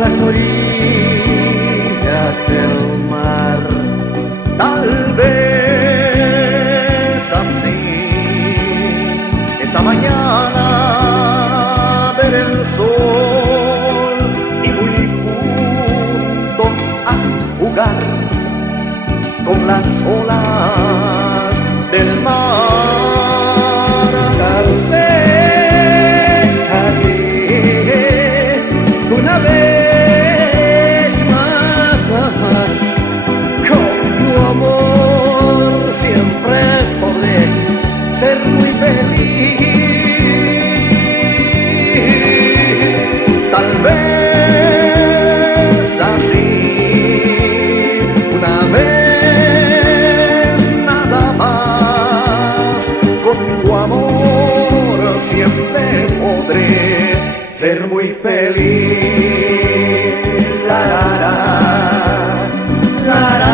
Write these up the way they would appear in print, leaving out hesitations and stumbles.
las orillas del mar. Tal vez así, esa mañana ver el sol y muy juntos a jugar con las olas del mar. Tal vez así, una vez nada más, con tu amor siempre podré ser muy feliz. Tal vez así, una vez nada más, con tu amor siempre podré ser muy feliz. La, la, la, la, la.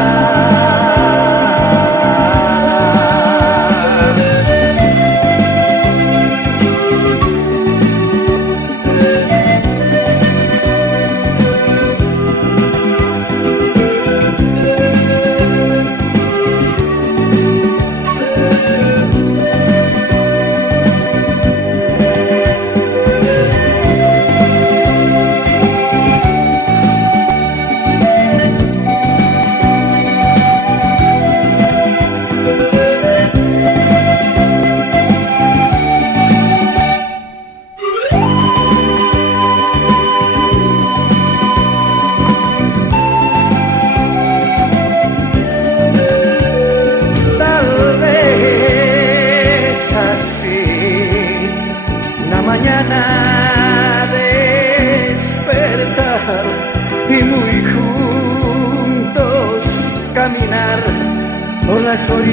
Mañana despertar y muy juntos caminar por las orillas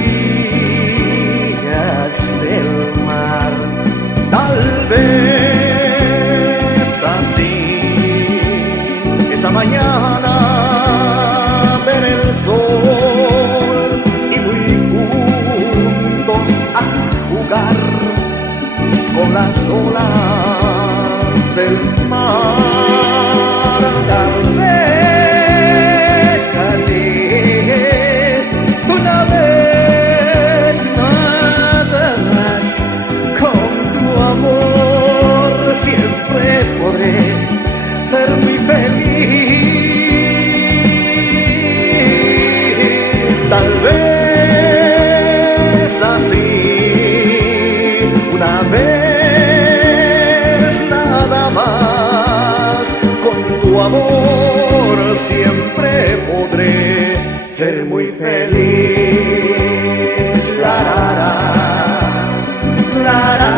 del mar. Tal vez así, esa mañana ver el sol y muy juntos a jugar con las olas del mar. Tal vez así, una vez nada más, con tu amor siempre podré ser muy feliz. Tal vez así, una vez nada más, con tu amor siempre podré ser muy feliz. La, la, la, la, la.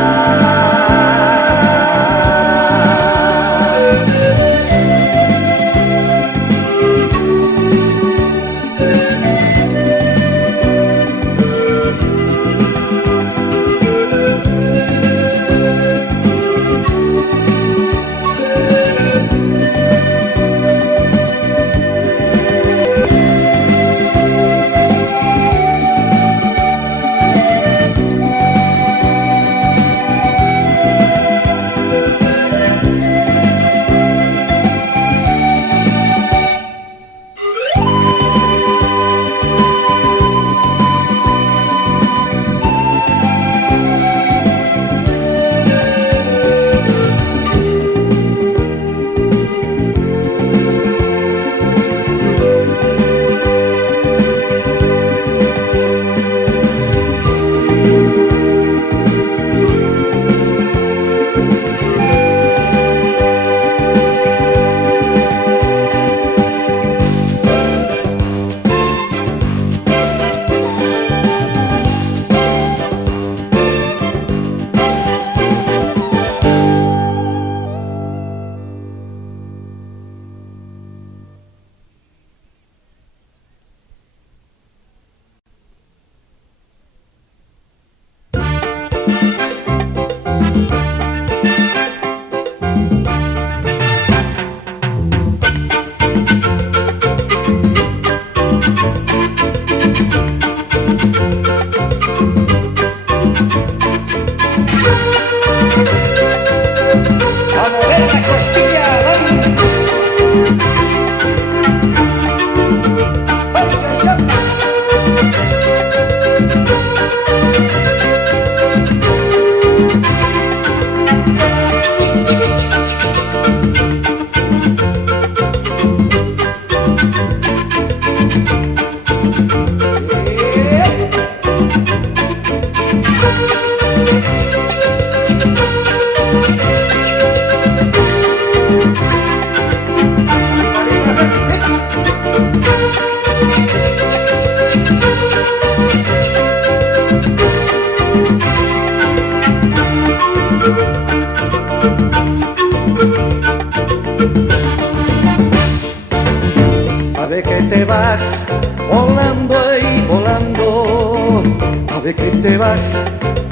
te vas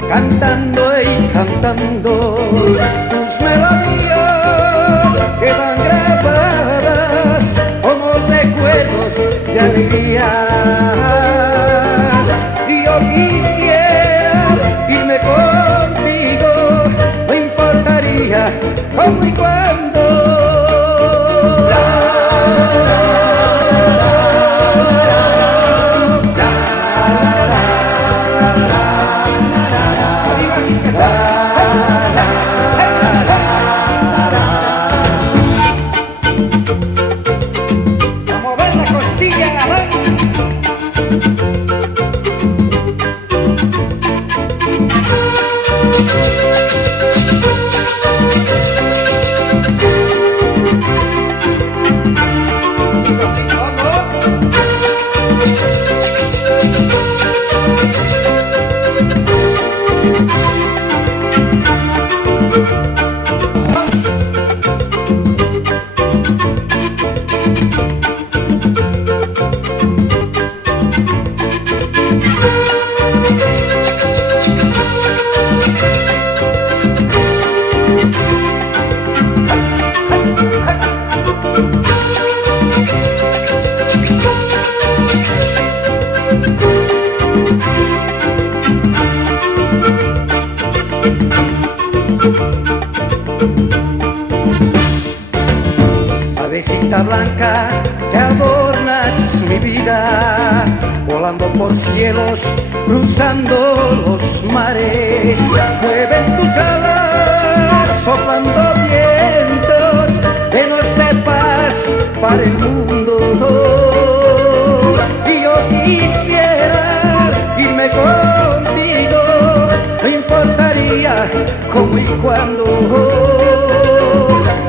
cantando y cantando tus melodías quedan grabadas como recuerdos de alegría. Y yo quisiera irme contigo, no importaría cómo y cuándo. Avecita blanca que adornas mi vida, volando por cielos, cruzando los mares, mueven tus alas, soplando vientos llenos de paz para el mundo. Y yo quisiera irme contigo, no importaría cómo y cuándo.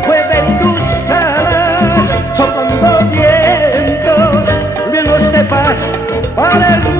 Mueven tus alas, soplando vientos llenos de paz para el mundo.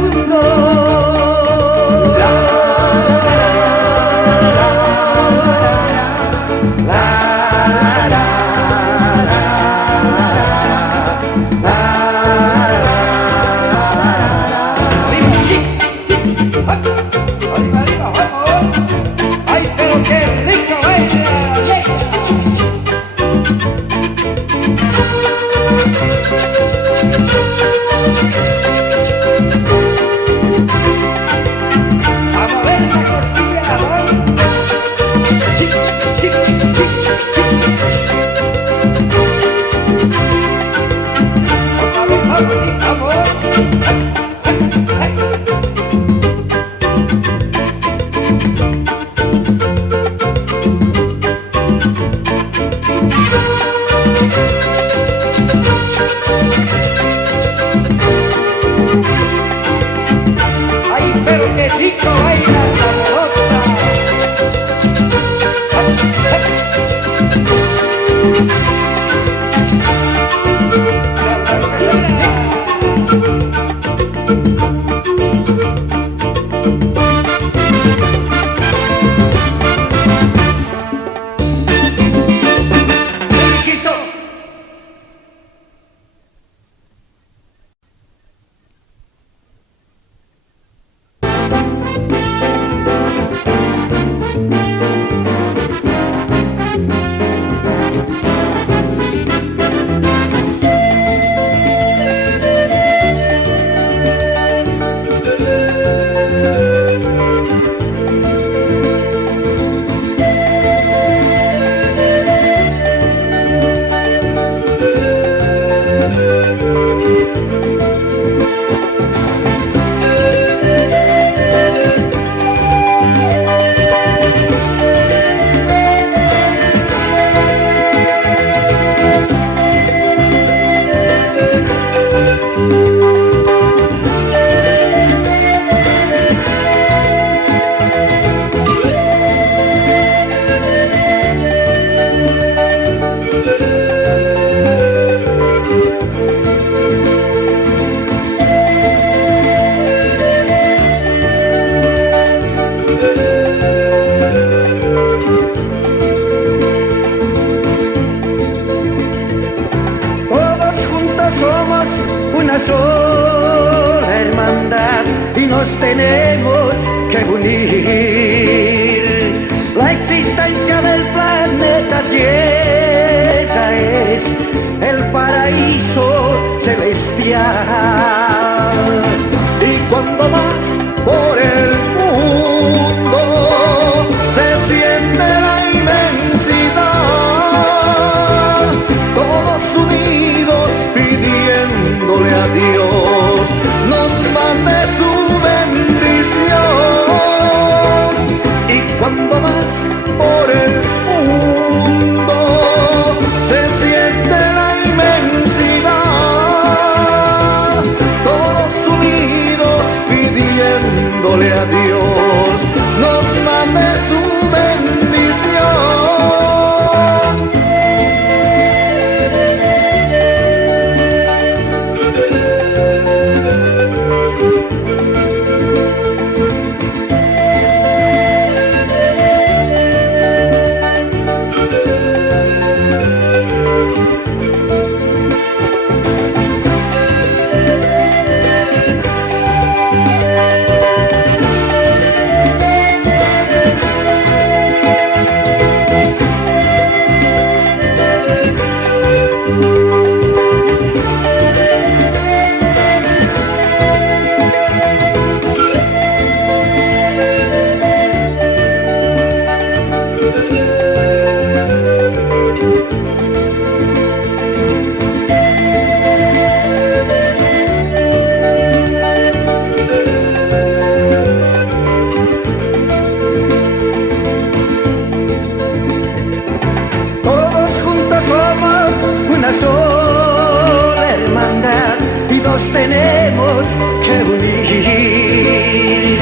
tenemos que unir.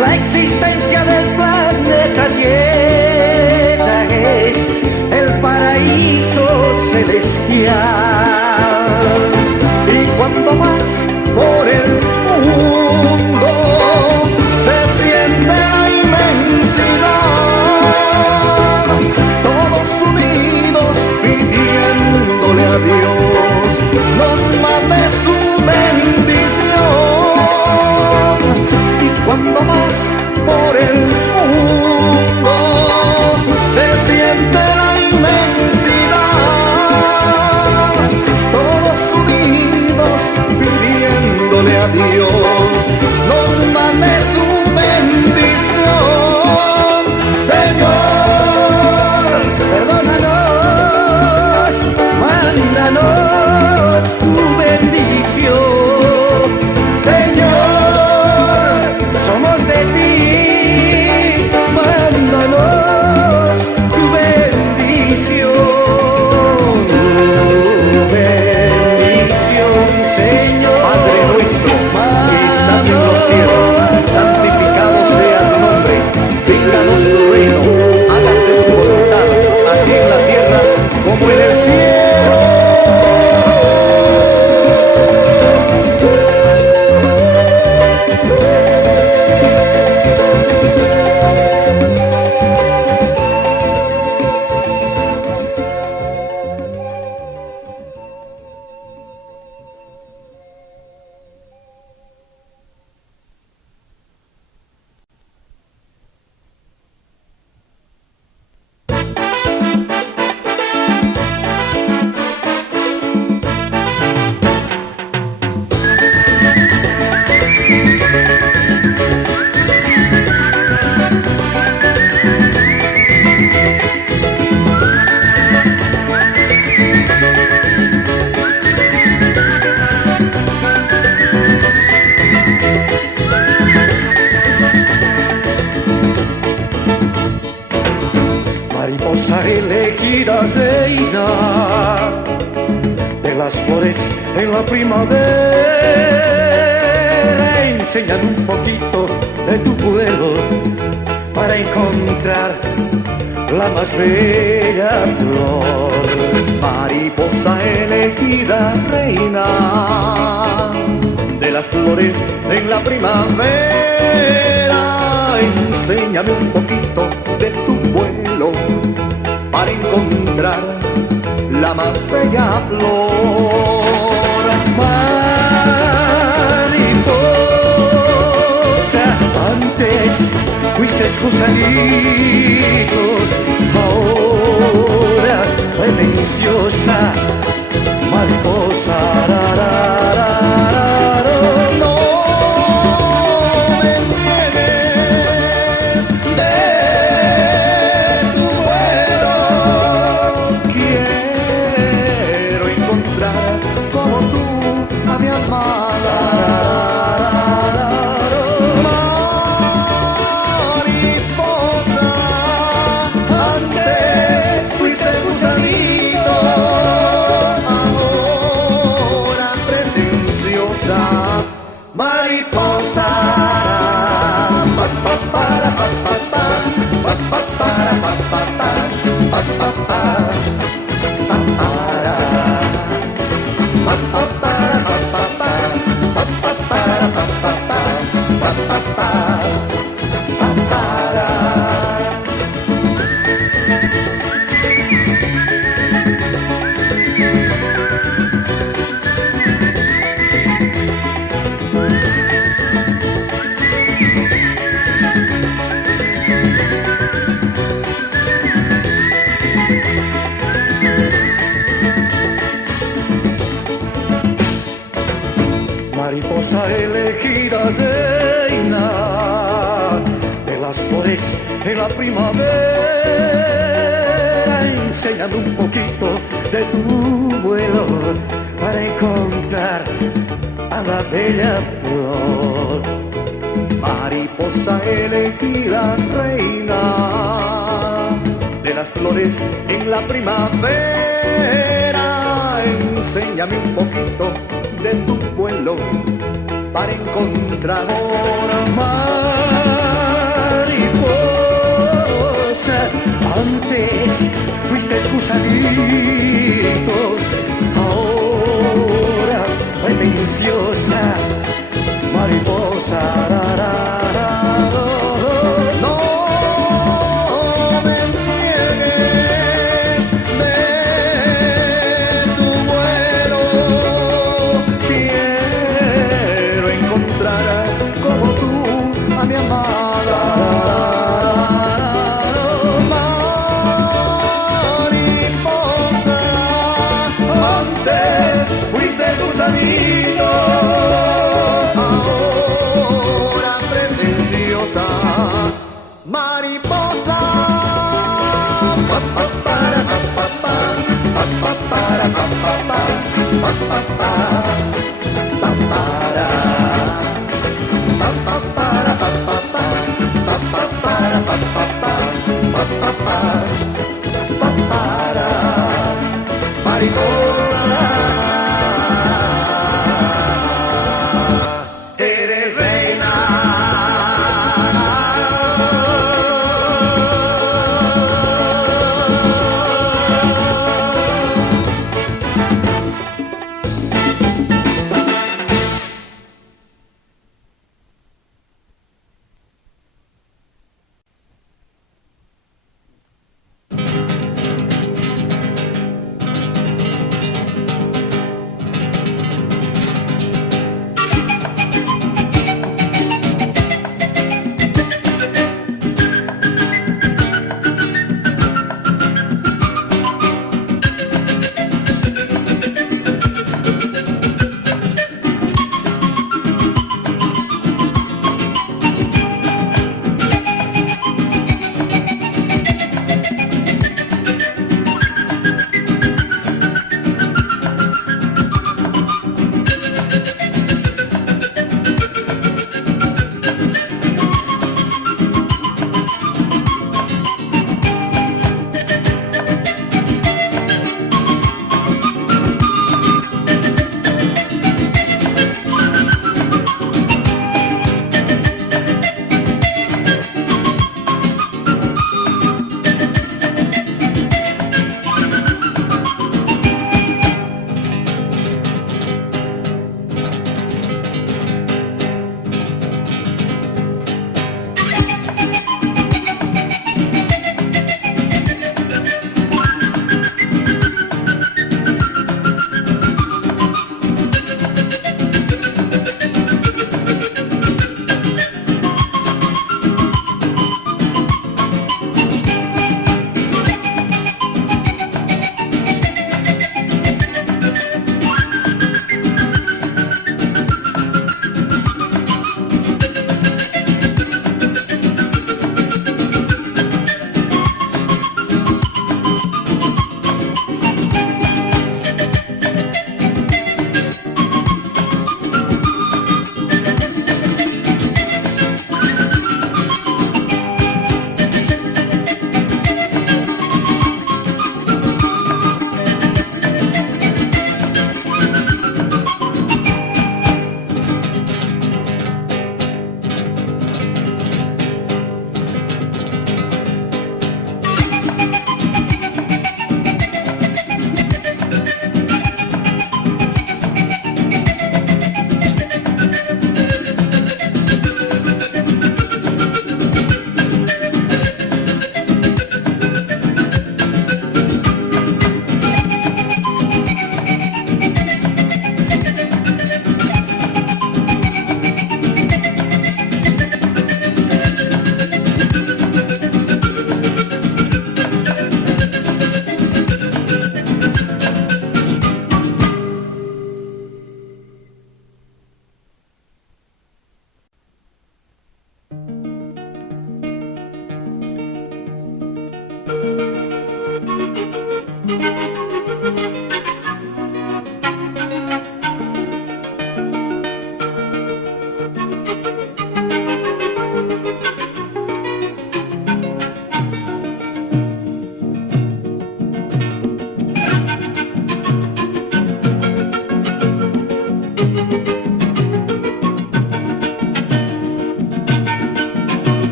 La existencia del planeta Tierra es el paraíso celestial. Y cuando vas por el mundo se siente la inmensidad, todos unidos pidiéndole a Dios nos mande su bendición. Y cuando vas por el mundo se siente la inmensidad, todos unidos pidiéndole a Dios nos mande su bendición. Señor, perdónanos, mándanos tu bendición. Señor, somos de ti, mándanos tu bendición. Bendición, Señor. Padre nuestro, que estás en los cielos, santificado sea tu nombre. Vénganos tu reino, hágase tu voluntad, así en la tierra como en el cielo. Mariposa elegida reina de las flores en la primavera, enséñame un poquito de tu vuelo para encontrar la más bella flor. Mariposa elegida, reina de las flores en la primavera, enséñame un poquito de tu vuelo para encontrar la más bella flor. Mariposa, antes fuiste gusanito, ahora pretenciosa mariposa. No me niegues de tu vuelo, quiero encontrar como tú a mi amada. Mariposa, antes fuiste gusanito, ahora pretenciosa mariposa. Pa, pa, para, pa, pa, pa, pa, pa, para, pa, pa, pa, pa, pa, pa, pa, para. Pa, pa, para, pa, pa, pa, pa, pa, para, pa, pa, pa, pa, pa, pa, pa, para. Mariposa elegida reina de las flores en la primavera, enséñame un poquito de tu vuelo para encontrar a la bella flor. Mariposa elegida, reina de las flores en la primavera, enséñame un poquito de tu vuelo para encontrar mariposa. Antes fuiste gusanito, ahora pretenciosa mariposa. Ra, ra, ra, ro, ro. No me niegues de tu vuelo, quiero encontrar como tú a mi amada. Mariposa, antes fuiste gusanito, ahora pretenciosa mariposa. Pa, pa, para, pa, pa, pa, pa, pa, para, pa, pa, pa, pa, pa, pa, pa, para. Pa, pa, para, pa, pa, pa, pa, pa, para, pa, pa, pa, pa, pa, pa, pa, para. Mariposa, eres reina.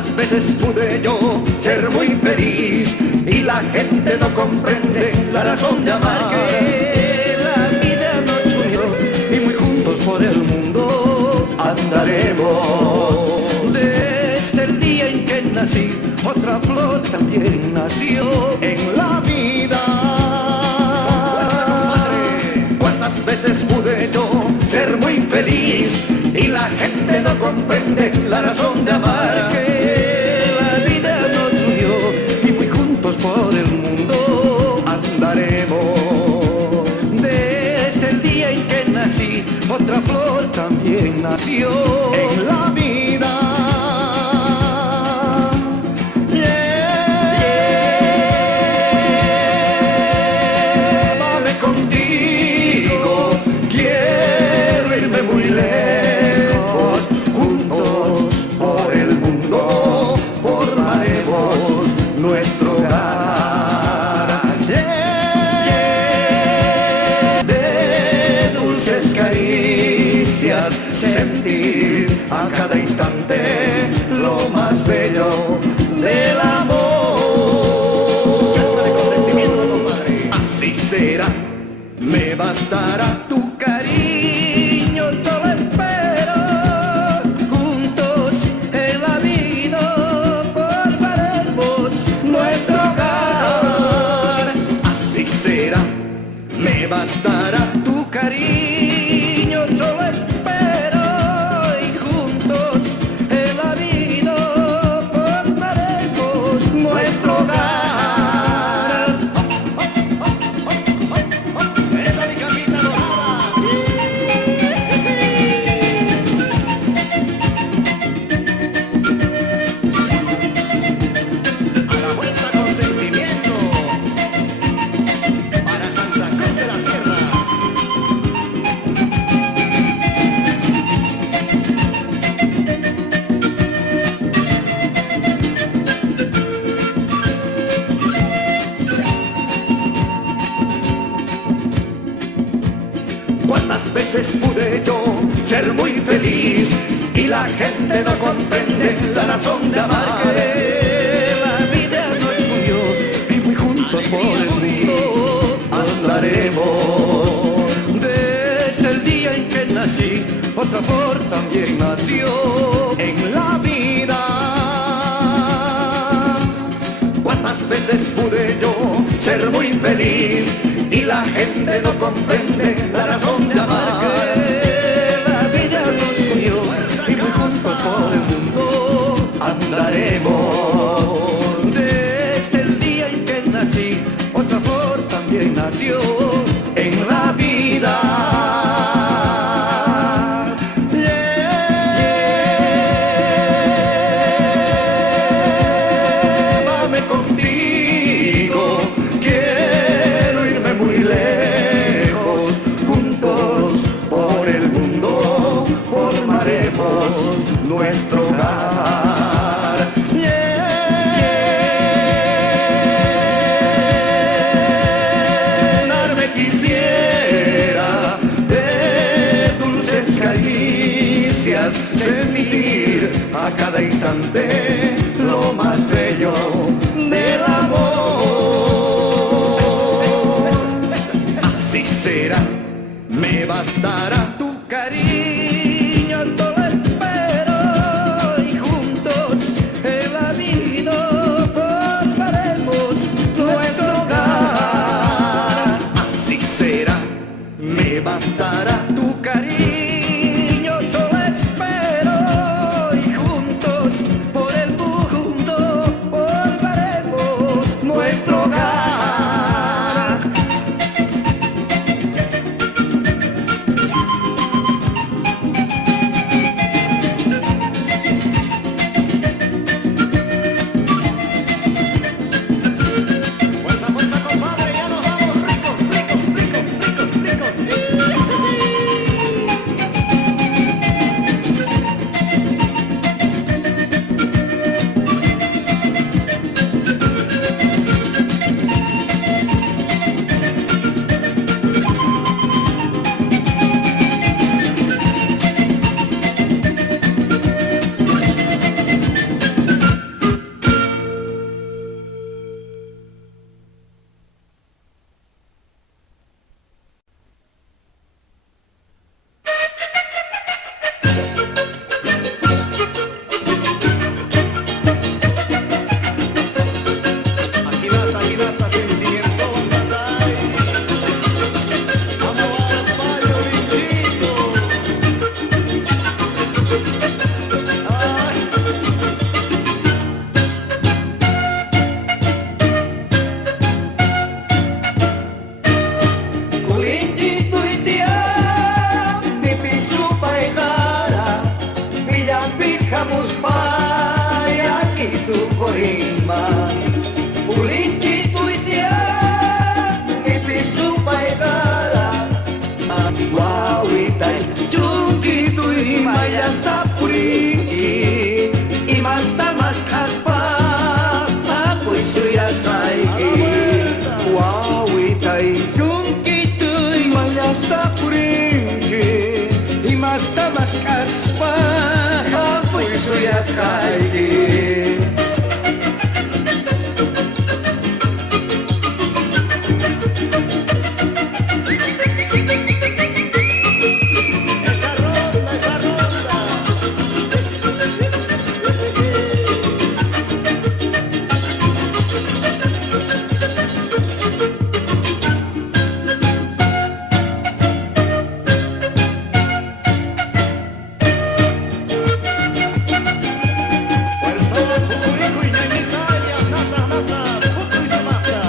¿Cuántas veces pude yo ser muy feliz y la gente no comprende la razón de amar? Que la vida nos unió y muy juntos por el mundo andaremos. Desde el día en que nací, otra flor también nació En la vida, ¿cuántas veces pude yo ser muy feliz y la gente no comprende la razón de amar? Que la vida nos unió y muy juntos por el mundo andaremos. desde el día en que nací, otra flor también nació En la vida, llévame contigo, quiero irme muy lejos, juntos por el mundo formaremos nuestro hogar. De dulces caricias, sentir a cada instante lo más bello del amor. Cántale con sentimiento, compadre. Así será, me bastará Tu cariño solo espero, juntos en la vida formaremos nuestro hogar. Así será, me bastará tu cariño solo espero y juntos en la vida formaremos nuestro hogar. Esa es mi camita dorada. A la vuelta con sentimiento para Santa Cruz de la Sierra. ¿Cuántas veces pude yo ser muy feliz y la gente no comprende la razón de amar? Que la vida nos unió y muy juntos por el mundo Andaremos. desde el día en que nací, otra flor también nació En la vida, ¿cuántas veces pude yo ser muy feliz y la gente no comprende la razón de amar? Que la vida nos unió y muy juntos por el mundo Andaremos. desde el día en que nací, otra flor también nació En la vida, llévame contigo, quiero irme muy lejos, juntos por el mundo formaremos nuestro hogar. Llenarme quisiera de dulces caricias, sentir a cada instante lo más bello del amor. Así será, me bastará tu cariño, todo espero y juntos en la vida formaremos nuestro hogar. Así será, me bastará Tu cariño solo espero y juntos por el calle. Esa ronda. Fuerza, público y Italia, nata, nata, punto y se mata.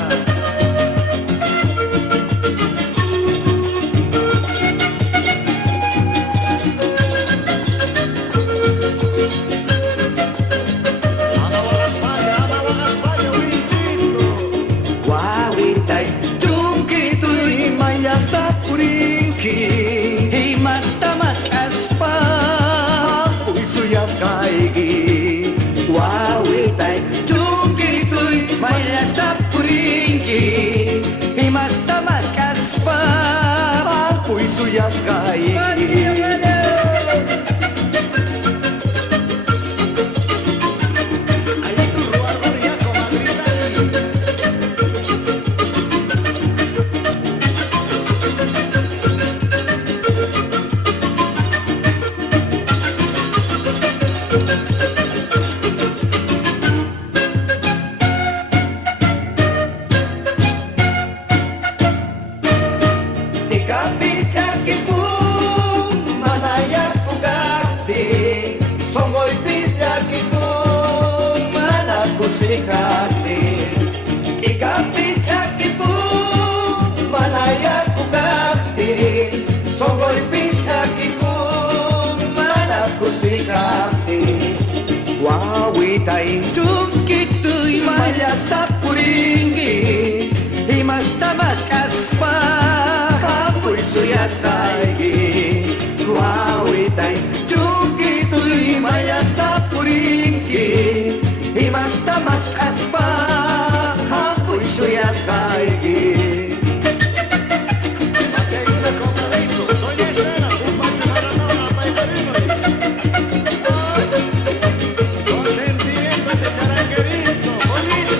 Amaba Wintito. Guawitai, jungkitui mayasta purinki, himasta mas kaspa, puisuyas kaigi. Guawitai, jungkitui mayasta purinki, himasta mas kaspa, puisuyas kaigi. Ahí tu ruador ya comadrita. Ikapichaki pun manayas pugati, songoy pisyaki pun manakusikati. Ikapichaki pun manayas pugati, songoy pisyaki pun manakusikati. Wawitay jungkituy mayas tapuringi, himasta mas kaspa, puisuyas kaigi. Wawitay jungkituy mayas tapuringi, himasta mas kaspa, puisuyas kaigi. Mateina compadrito, doña Estela, un baño maratona, bailarino. Con sentimiento ese charanguerito, bonito.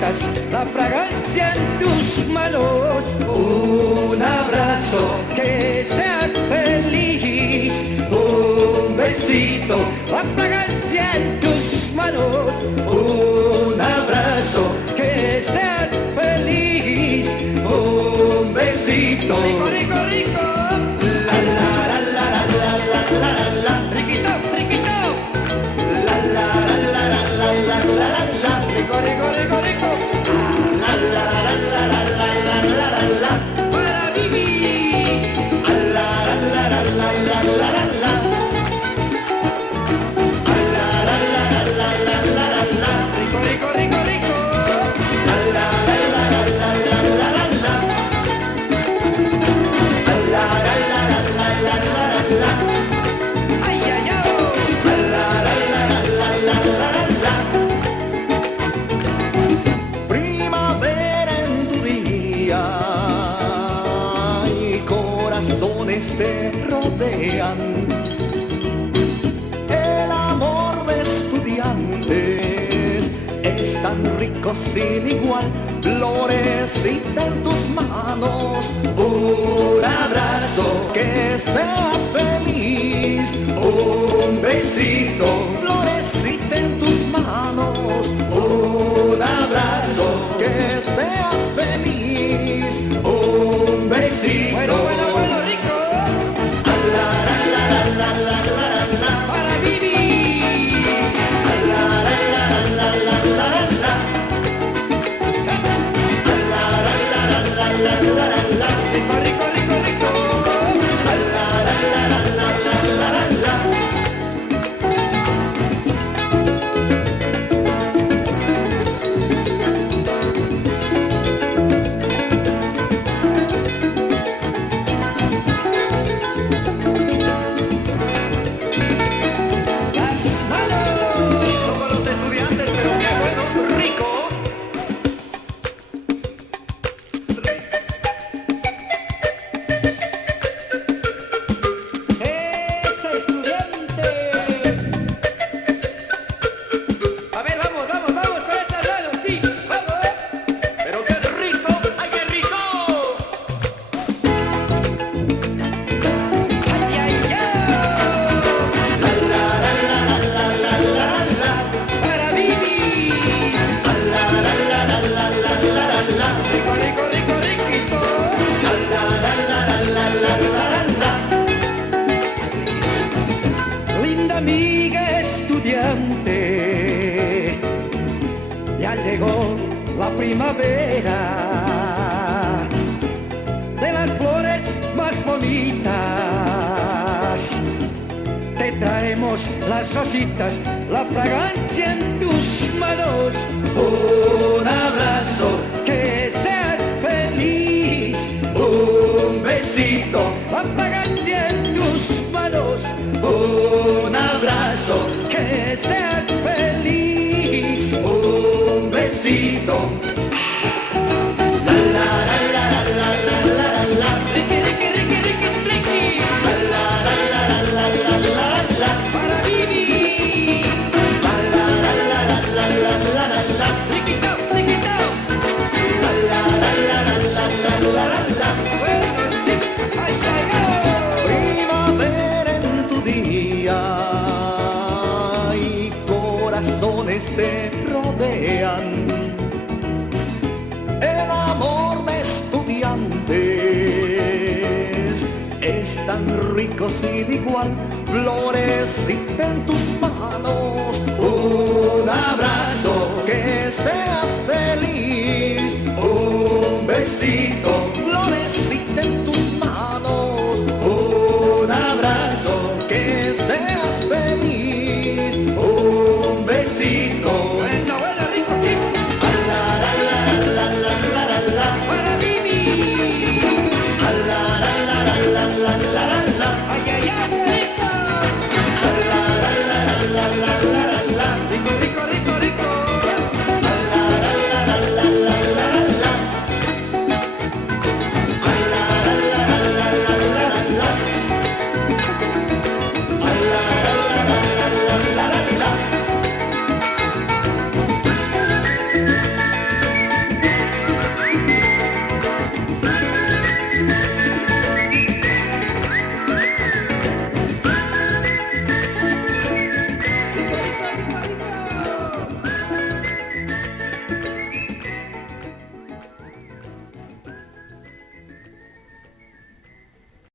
rositas, la fragancia en tus manos. Un abrazo, que seas feliz. Un besito, la fragancia en tus manos. Un abrazo, que seas feliz. Un besito. Rico, rico, rico. La la la la la la la la la. Riquito, riquito. La la la la la la la la la. Rico, rico, rico, rico. La la la la la la la la la la. Para vivir. La la la la la la la la la. La la la la la la la la la. Rico, rico, rico, rico. La la la la la la la la la la. La la la la la la la la la. Ay, ay, ay. La la la la la la la la la. Primavera en tu día y corazones te rodean. El amor de estudiantes es tan rico sin igual. Florecita en tus manos, un abrazo, que seas feliz. Un besito, florecita en tus manos, un abrazo, que seas feliz. Un besito. Bueno, bueno, bueno, rico. La la la la la la la la. Para vivir. La la la la la la la la. La la la la la la la la. Rico, rico, rico, rico. La la la la la la la la la. Las manos. No con los estudiantes, pero qué bueno, rico. Ese estudiante. A ver, vamos, vamos, vamos con estas manos, sí, vamos. Pero qué rico, ay qué rico. Ay, ay, ay. La la la la la la la la. Para vivir. La la la la la la la la la. Rico, rico, rico, riquito. La la la la la la la la. Linda amiga estudiante, ya llegó la primavera, de las flores más bonitas. Te traemos las rositas, la fragancia en tus manos. Un abrazo, que seas feliz. Un besito, La fragancia en tus manos. un abrazo, Que seas feliz. un besito. La la la la la la la la. Riqui, riqui, riqui, riqui, riqui. La la la la la la la la. Para vivir. La la la la la la la la la. Riquito, riquito. La la la la la la la la la. Bueno, sí. Ay, ay, ay. Primavera en tu día y corazones te rodean. El amor de estudiantes es tan rico sin igual. Florecita en tus manos,